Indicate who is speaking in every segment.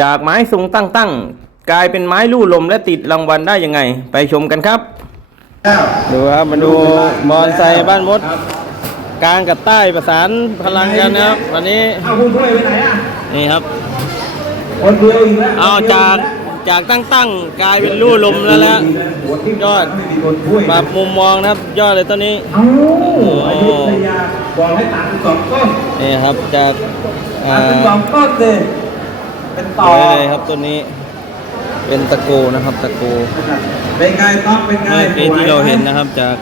Speaker 1: จากไม้สูงตั้งๆ กลายเป็นไม้ลู่ลมและติดรางวัลได้ยังไง ไปชมกันครับ ดูครับมาดูบอลไซบ้านมด กลางกับใต้ประสานพลังกันนะครับ วันนี้
Speaker 2: เอาคุณถ้วยไปไหนอะ
Speaker 1: นี่ครับ
Speaker 2: คนเดียวอีกแล้ว
Speaker 1: เอาจากจากตั้งๆ กลายเป็นลู่ลมแล้วละยอด
Speaker 2: ไม่มีคนถ้วย
Speaker 1: ปรับมุมมองนะครับ ยอดเลยต้นนี้
Speaker 2: เอ้าอยุธยาบอกให้ตัดเป็นสองต้น
Speaker 1: นี่ครับจากอ่า
Speaker 2: ตัดเป็นสองต้นเลย เป็นต่อ
Speaker 1: สวยเลยครับต้นนี้ เป็นตะโกนะครับตะโก
Speaker 2: เป็นไงต๊อกเป็นไง
Speaker 1: เมื่อกี้ที่เราเห็นนะครับจาก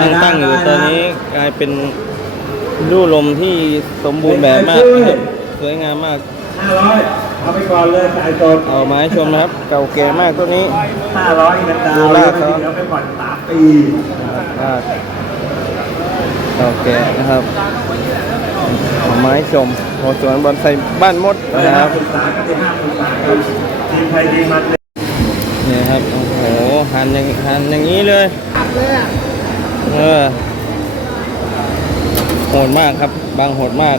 Speaker 1: ตั้งตั้งอยู่ตอนนี้กลายเป็นรูลมที่สมบูรณ์แบบมากนะครับสวยงามมาก
Speaker 2: ห้าร้อยเอาไปก่อนเลยจ่ายสด
Speaker 1: เอามาให้ชมนะครับ เก่าแก่มากต้นนี้
Speaker 2: ห้าร้อยเงินดาว
Speaker 1: ดู
Speaker 2: น์
Speaker 1: ลา
Speaker 2: แล้
Speaker 1: กเขา
Speaker 2: วไปผ่อนสามปี
Speaker 1: มากเก่าแก่นะครับ ไม้ชมโอสวนบอนไซบ้านมดนะครับ
Speaker 2: ปรึกษากันที่ห้าปรึกษาทีมไทยดีมมันเลย
Speaker 1: นี่ครับ โอ้โหหันอย่างหันอย่างนี้เลย เออโหดมากครับ บางโหดมาก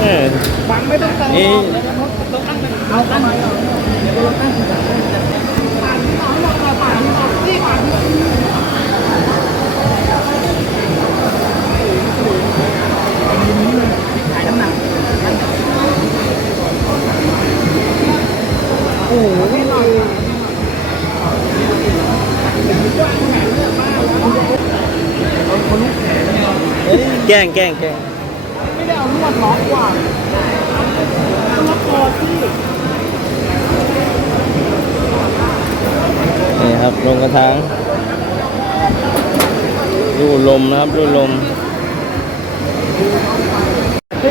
Speaker 1: เออ นี่โอ้แกล้งแกล้งแกล้ง
Speaker 3: ไม่ได้เอาลวดล็อกว่ะต้องล็อกคอที่
Speaker 1: ครับลงกระถางดูลมนะครับดูลม
Speaker 3: ได้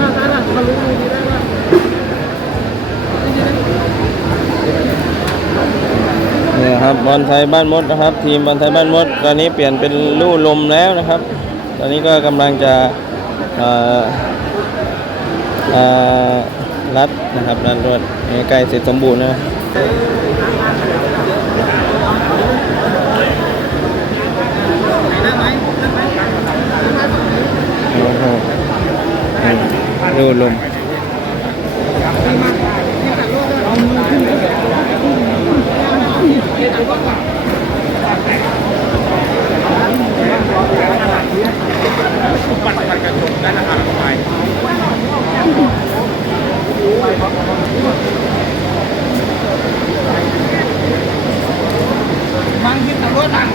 Speaker 3: มาได้มามาลุ้นดูดีได้มา
Speaker 1: นี่ครับบอลไทยบ้านมดนะครับ ทีมบอลไทยบ้านมด ตอนนี้เปลี่ยนเป็นลู่ลมแล้วนะครับ ตอนนี้ก็กำลังจะเอ่อเอ่อ รัดนะครับรัดรวดใกล้เสร็จสมบูรณ์นะโอ้โหลู่ลม
Speaker 3: บางทีแต่รถตัง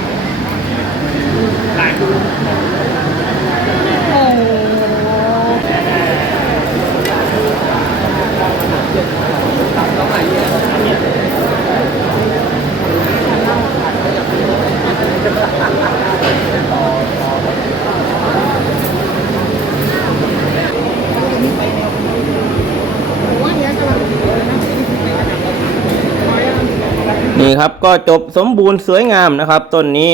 Speaker 3: โอ้ว่าเนี้ยกำลัง
Speaker 1: นี่ครับก็จบสมบูรณ์สวยงามนะครับต้นนี้